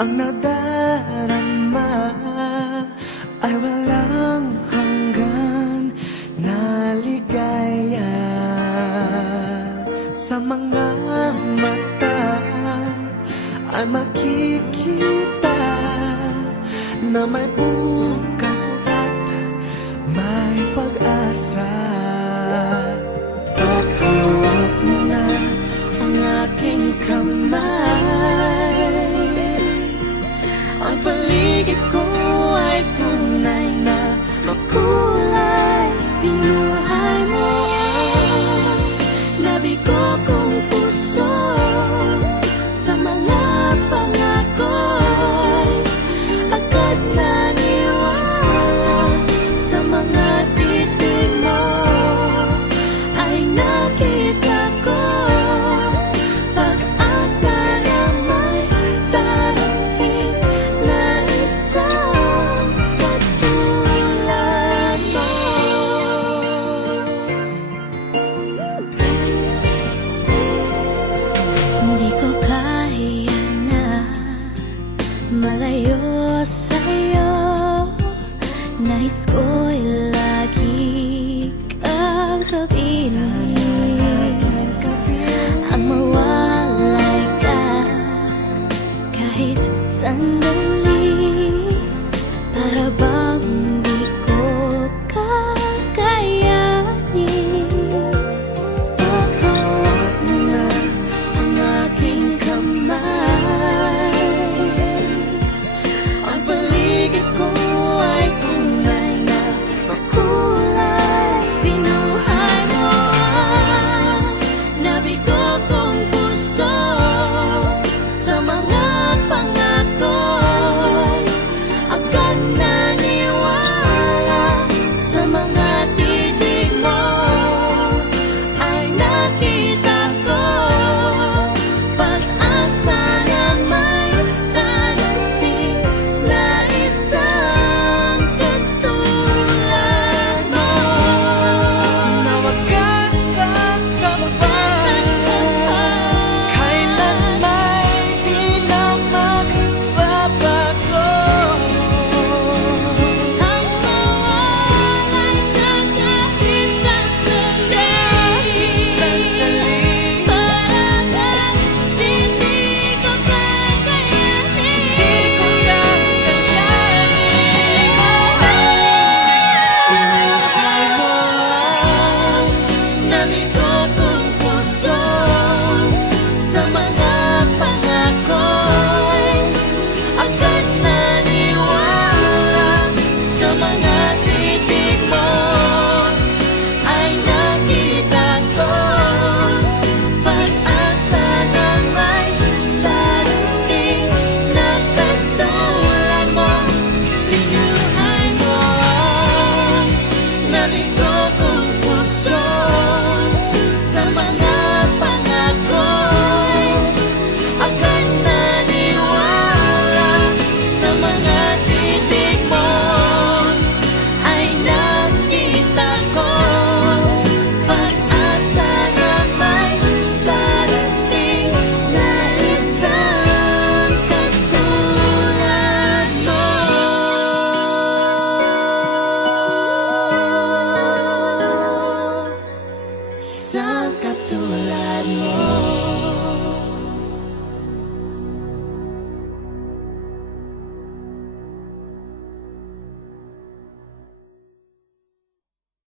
Ang nadarama ay walang hanggan na ligaya. Sa mga mata ay makikita na may bukas at may pag-asa. Paghawak mo na ang aking kamay, ang paligid ko ay tunay na makulay. Binuhay mo ang nabigo kong puso sa mga pangako'y agad naniwala. Sa mga titig mo ay nakita ko pag-asa na may darating na isang katulad mo. Hindi ko kaya na malayo sa'yo. Nais ko'y lagi kang kapiling, ang mawalay ka kahit sandali. Para bang di ko kakayanin. Paghawak mo na ang aking kamay, ang paligid ko ay tunay na makulay. Binuhay mo ang nabigo kong puso sa mga pangako'y agad naniwala. Sa mga titig mo ay nakita ko pag-asa na may darating na isang katulad mo. Na wagas ang kapal, kailan may di na magbabago. Ang mawalay ka kahit sandali, para bang hindi ko kakayanin. Binuhay mo ang nabigo kong puso sa mga pangako'y agad naniwala. Sa mga titig mo ay nakita ko pag-asa na may darating na katulad mo. Binuhay mo ang nabigo kong puso sa mga pangako'y agad naniwala. Sa mga titig mo ay nakita ko pag-asa na may darating na isang katulad mo. Isang katulad mo.